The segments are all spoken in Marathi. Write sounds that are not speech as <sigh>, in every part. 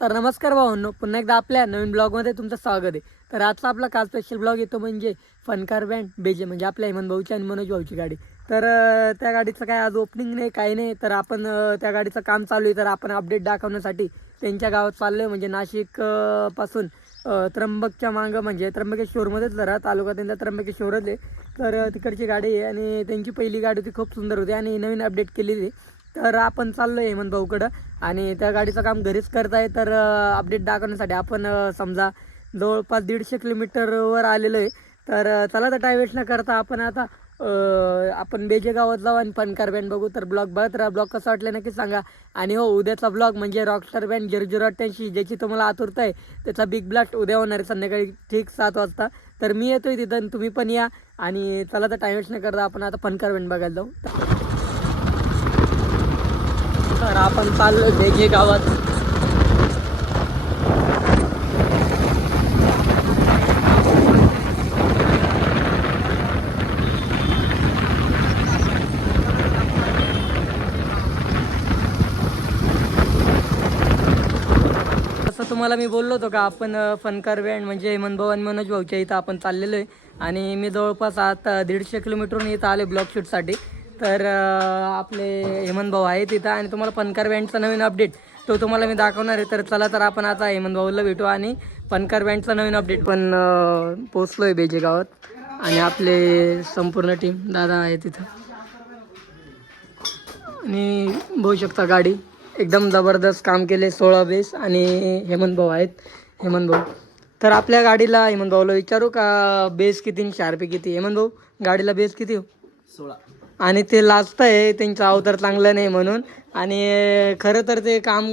तर नमस्कार भावांनो पुन्हा एकदा आपल्या नवीन ब्लॉगमध्ये तुमचं स्वागत आहे. तर आजचा आपला काल स्पेशल ब्लॉग येतो म्हणजे फनकार बँड बेजे म्हणजे आपल्या हेमंत भाऊची आणि मनोज भाऊची गाडी. तर त्या गाडीचं काय आज ओपनिंग नाही काही नाही. तर आपण त्या गाडीचं काम चालू आहे. तर आपण अपडेट दाखवण्यासाठी त्यांच्या गावात चाललो आहे म्हणजे नाशिकपासून त्र्यंबकच्या मागं म्हणजे त्र्यंबकेश्वरमध्येच जरा तालुका त्यांचा त्र्यंबकेश्वरच आहे. तर तिकडची गाडी आहे आणि त्यांची पहिली गाडी होती खूप सुंदर होती आणि नवीन अपडेट केलेली आहे. तर आपण चाललो आहे हेमंत भाऊकडं. आणि त्या गाडीचं काम घरीच करताय तर अपडेट दाखवण्यासाठी आपण समजा जवळपास दीडशे किलोमीटरवर आलेलो आहे तर चला तर टाय वेस्ट न करता आपण आता आपण बेजे गावात जाऊ आणि फनकार बँड बघू. तर ब्लॉग बघत राहा. ब्लॉग कसं वाटलं नक्की सांगा. आणि हो उद्याचा ब्लॉग म्हणजे रॉकस्टार बँड झिरो झिरो अठ्ठ्याऐंशी ज्याची तुम्हाला आतुरता आहे त्याचा बिग ब्लास्ट उद्या होणार आहे संध्याकाळी ठीक सात वाजता. तर मी येतोय तिथं तुम्ही पण या. आणि चला तर टाइम वेस्ट न करता आपण आता फनकार बँड बघायला जाऊ. तर आपण चाललो बेगे गावात. तसं तुम्हाला मी बोललो होतो का आपण फनकार बँड म्हणजे हेमंत भाऊ आणि मनोज भाऊच्या इथं आपण चाललेलो आहे. आणि मी जवळपास आता दीडशे किलोमीटरहून इथं आले ब्लॉक शूटसाठी. तर आपले हेमंत भाऊ आहेत तिथं आणि तुम्हाला फनकार बँडचा नवीन अपडेट तो तुम्हाला मी दाखवणार आहे. तर चला तर आपण आता हेमंत भाऊला भेटू आणि फनकार बँडचा नवीन अपडेट पण पोचलो आहे बेजे गावात आणि आपले संपूर्ण टीम दादा आहे तिथं आणि बघू शकता गाडी. एकदम जबरदस्त काम केले सोळा बेस आणि हेमंत भाऊ आहेत. हेमंत भाऊ. तर आपल्या गाडीला हेमंत भाऊला विचारू का बेस किती शार्पी किती? हेमंत भाऊ गाडीला बेस किती? हो सोळा. आणि ते लाजत आहे त्यांचं अवतार चांगलं नाही म्हणून. आणि खरं तर ते काम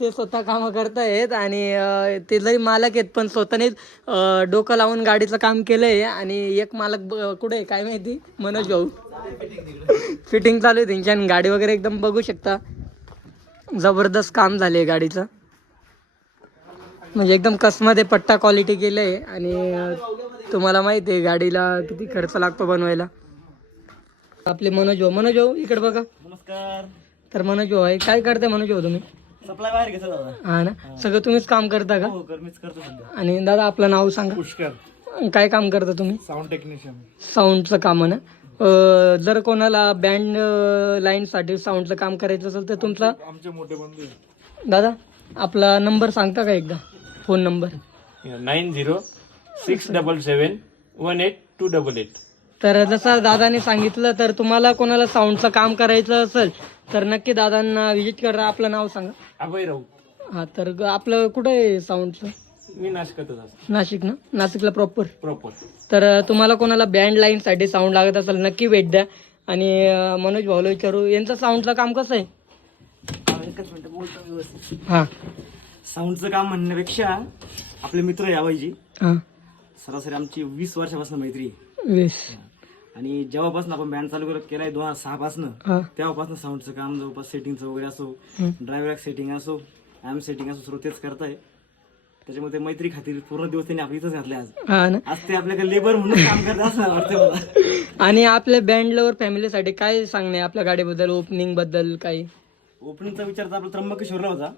ते स्वतः कामं करत आहेत आणि ते जरी मालक आहेत पण स्वतःनेच डोकं लावून गाडीचं काम केलं आहे आणि एक मालक ब- कुठे आहे? काय माहिती? मनोज भाऊ. फिटिंग चालू आहे त्यांची आणि गाडी वगैरे एकदम बघू शकता. जबरदस्त काम झाले गाडीचं. म्हणजे एकदम कसमध्ये पट्टा क्वालिटी केलं आहे आणि तुम्हाला माहिती आहे गाडीला किती खर्च लागतो बनवायला. आपले मनोज भाऊ. मनोज भाऊ इकडे बघा. नमस्कार. तर मनोज भाऊ आहे. काय करताय मनोज भाऊ तुम्ही? सप्लाय बाहेर घेतो दादा. हा ना? सगळं तुम्हीच काम करता का? हो कर मीच करतो सध्या. आणि दादा आपलं नाव सांगा. पुष्कर. काय काम करता तुम्ही? साऊंड टेक्निशियन साऊंडचं काम आहे ना? अं, जर कोणाला बँड लाईनसाठी साऊंडचं काम करायचं असेल तर तुमचा आमचे मोठे बंधू दादा आपला नंबर सांगता का एकदा? Phone number. Nine zero six double seven one eight two double eight तर जसं दादाने सांगितलं तर तुम्हाला कोणाला साऊंडचं काम करायचं असेल तर नक्की दादांना व्हिजिट करा. आपलं नाव सांगा. अभय राऊत. हा तर ग- आपलं कुठं आहे साऊंडचं मी नाशकातच असतो. नाशिक ना? नाशिकला प्रॉपर प्रॉपर तर अ, तुम्हाला कोणाला बँड लाईनसाठी साऊंड लागत असेल नक्की भेट द्या. आणि अ, मनोज भाऊला विचारू. यांचं साऊंडचं काम कसं आहे? एकच मिनिट बोलतो व्यवस्थित. हां. साऊंडचं काम म्हणण्यापेक्षा आपले मित्र यावायची हां. सरासरी आमची वीस वर्षापासून मैत्री आहे. वीस. आणि जेव्हापासून आपण बँड चालू करत केलाय दोन हजार सहा पासून हां. तेव्हापासून साऊंडचं काम जवळपास सेटिंगचं वगैरे असो. ड्रायव्हर सेटिंग असो ॲम सेटिंग असो सर्व तेच करताय. त्याच्यामुळे ते मैत्री खातीर पूर्ण दिवस त्यांनी आपल्या इथंच घातले आज. हां ना. आज ते आपल्याकडे लेबर म्हणून काम करत असं वाटतं मला. आणि आपल्या बँड लवर फॅमिलीसाठी काय सांगणे? आपल्या गाडीबद्दल ओपनिंगबद्दल काही? ओपनिंगचा विचार तर आपला त्र्यंबकेश्वरला होता.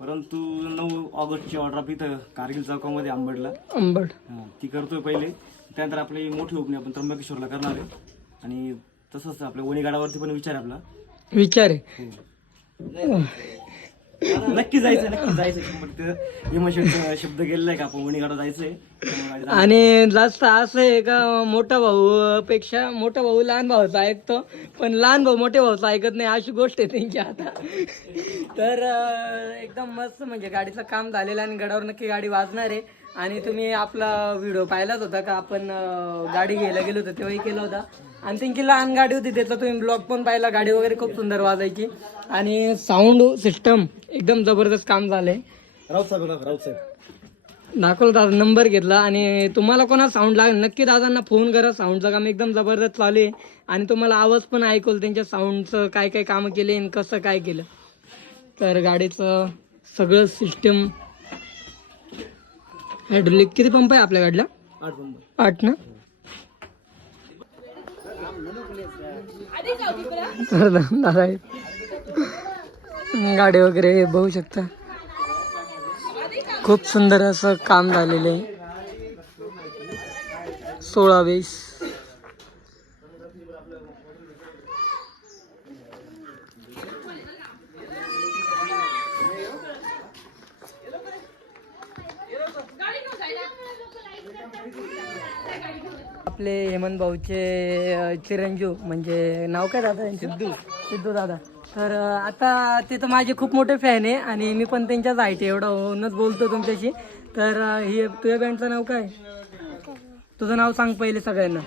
परंतु नऊ ऑगस्टची ऑर्डर आप इथं कारगिल चौकामध्ये आंबडला. अंबड. हा, ती करतोय पहिले. त्यानंतर आपली मोठी ओपनिंग आपण त्र्यंबकेश्वरला करणार आहे. आणि तसंच आपल्या वणीगाडावरती पण विचार आहे आपला. विचार आहे. <laughs> नक्की जायचं नक्की जायचं शंभर इमोशन शब्द गेलेला आहे का? आपण जायचंय. आणि जास्त असं आहे का मोठा भाऊ पेक्षा मोठा भाऊ लहान भाऊचा ऐकतो पण लहान भाऊ मोठ्या भाऊचा ऐकत नाही अशी गोष्ट आहे त्यांची आता. तर एकदम मस्त म्हणजे गाडीचं काम झालेलं आहे आणि गडावर नक्की गाडी वाजणार आहे. आणि तुम्ही आपला व्हिडिओ पाहिलाच होता का? आपण गाडी घ्यायला गेलो होतो तेव्हाही केला होता. आणि त्यांची लहान गाडी होती त्याचा तुम्ही ब्लॉग पण पाहिला. गाडी वगैरे खूप सुंदर वाजायची. आणि साऊंड सिस्टम एकदम जबरदस्त काम झालंय. राऊत साहेब राऊत साहेब. दाखवलं दादा नंबर घेतला आणि तुम्हाला कोणा साऊंड लागेल? नक्की दादांना फोन करा. साऊंडचं काम एकदम जबरदस्त चालू आहे. आणि तुम्हाला आवाज पण ऐकवल त्यांच्या साऊंडचं काय काय कामं केले आणि कसं काय केलं. तर गाडीचं सगळं सिस्टम हायड्रोलिक किती पंप आहे आपल्या गाडीला? आठ नंबर आठ ना? तर दा- दादा आहेत. गाडी वगैरे बघू शकता. खूप सुंदर असं काम झालेलं आहे. सोळा वीस. आपले हेमंत भाऊचे चिरंजीव म्हणजे नाव काय दादा सिद्धू. सिद्धू दादा. तर आता ते तर माझे खूप मोठे फॅन आहे आणि मी पण त्यांच्याच आहे एवढं होऊनच बोलतो तुमच्याशी. तर हे तुझ्या बँडचं नाव काय? तुझं नाव सांग पहिले सगळ्यांना.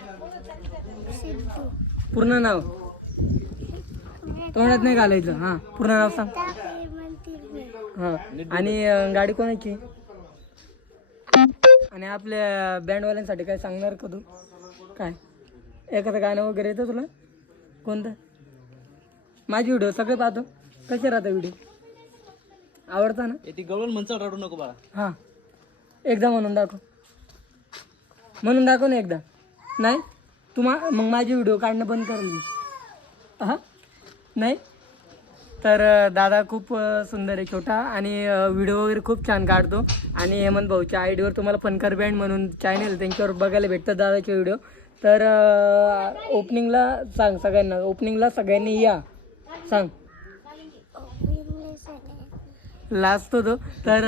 पूर्ण नाव. तोंडात नाही घालायचं. हां पूर्ण नाव सांग. हां. आणि गाडी कोणाची? आणि आपल्या बँडवाल्यांसाठी काय सांगणार का तू? काय? एखादं गाणं वगैरे येतं तुला? कोणतं? माझी व्हिडिओ सगळे पाहतो. कसे राहतं व्हिडिओ आवडता ना? ती गळून म्हणचं रडू नको बाळा. हां. एकदा म्हणून दाखव. म्हणून दाखव ना एकदा. नाही? तू मा मग माझी व्हिडिओ काढणं बंद करेल मी. हां? नाही? तर दादा खूप सुंदर आहे छोटा. आणि व्हिडिओ वगैरे खूप छान काढतो. आणि हेमंत भाऊच्या आय डीवर तुम्हाला फनकर बँड म्हणून चॅनल त्यांच्यावर बघायला भेटतात दादाचे व्हिडिओ. तर ओपनिंगला सांग सगळ्यांना. ओपनिंगला सगळ्यांनी या. सांग. लास्ट होतो. तर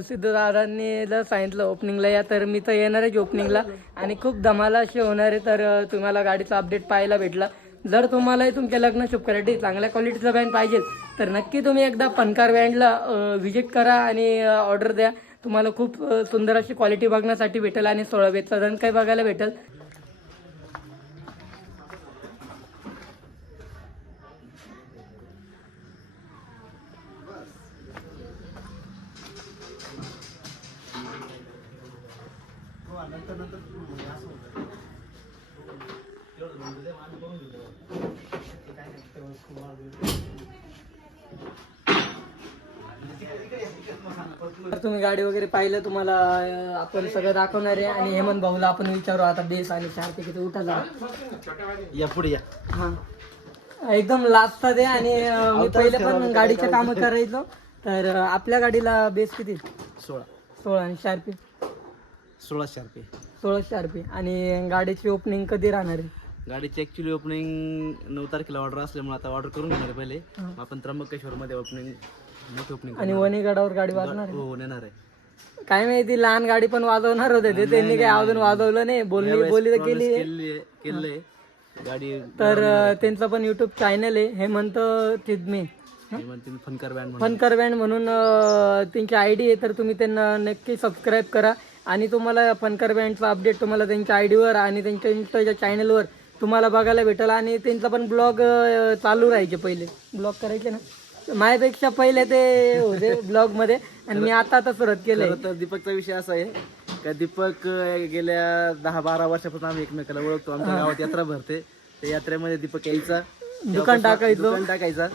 सिद्धदादांनी सिद्धू दादांनी जर सांगितलं ओपनिंगला या तर मी तर येणार आहे ओपनिंगला आणि खूप धमाला असे होणार आहे तर तुम्हाला गाडीचा अपडेट पाहायला भेटला. जर तुम्हालाही तुमच्या लग्न शुभकराठी चांगल्या क्वालिटीचं बँड पाहिजे तर नक्की तुम्ही एकदा पणकार बँडला व्हिजिट करा आणि ऑर्डर द्या. तुम्हाला खूप सुंदर अशी क्वालिटी बघण्यासाठी भेटेल आणि सोळा बेतचा काही बघायला भेटेल. तर तुम्ही गाडी वगैरे पाहिलं तुम्हाला आपण सगळं दाखवणार आहे. आणि हेमंत भाऊला आपण विचारू आता बेस आणि शार्पी किती उठाला या पुढे या. हा. एकदम लास्ट दे आणि मी पहिले पण गाडीचे काम करायचो. तर आपल्या गाडीला बेस किती? सोळा. सोळा आणि शार्पी. सोळाशे रुपये सोळा शार्पी. आणि गाडीची ओपनिंग कधी राहणार आहे? गाडीची ऍक्च्युली ओपनिंग नऊ तारखेला ऑर्डर असल्यामुळे आता ऑर्डर करून घेणार पहिले. आपण त्र्यंबकेश्वर मध्ये ओपनिंग मोठी ओपनिंग आणि वणी गडावर गाडी वाजणार आहे. हो नेणार आहे. काय माहिती लहान गाडी पण वाजवणार होते ते. त्यांनी काही अजून वाजवलं नाही. बोलली बोली तर केली आहे. केली केलंय. गाडी तर अं, त्यांचं पण युट्यूब चॅनल आहे. हेमंत तिदमे. म्हणते फनकर बँड म्हणून. फनकर बँड म्हणून अं, त्यांची आय डी आहे तर तुम्ही त्यांना नक्की सबस्क्राईब करा. आणि तुम्हाला फनकर बँडचा अपडेट तुम्हाला त्यांच्या आय डीवर आणि त्यांच्या इंस्टाच्या चॅनलवर तुम्हाला बघायला भेटेल. आणि त्यांचा पण ब्लॉग चालू राहायचे पहिले. ब्लॉग करायचे ना? माझ्यापेक्षा पहिले ते होते ब्लॉगमध्ये आणि मी आता आता सुरुवात खरं तर दीपकचा विषय असा आहे का दीपक गेल्या दहा बारा वर्षापासून आम्ही एकमेकाला ओळखतो आमच्या गावात यात्रा भरते. त्या यात्रेमध्ये दीपक यायचा दुकान टाकायचो. दुकान टाकायचा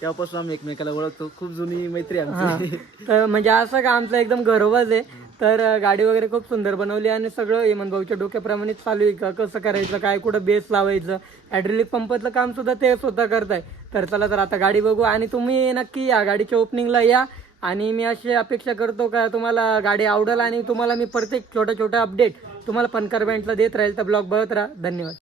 तेव्हापासून आम्ही एकमेकाला ओळखतो. खूप जुनी मैत्री आमची. तर म्हणजे असं का आमचं एकदम गर्वच आहे. तर गाडी वगैरे खूप सुंदर बनवली आणि सगळं हेमंत भाऊच्या डोक्याप्रमाणे चालू आहे. का कसं करायचं काय कुठं बेस लावायचं हायड्रोलिक पंपातलं काम सुद्धा ते स्वतः करताय. तर चला तर आता गाडी बघू आणि तुम्ही नक्की या गाडीच्या ओपनिंगला या आणि मी अशी अपेक्षा करतो का तुम्हाला गाडी आवडेल आणि तुम्हाला मी प्रत्येक छोट्या छोट्या अपडेट तुम्हाला पनकर बँडला देत राहील तर ब्लॉग बघत राहा. धन्यवाद.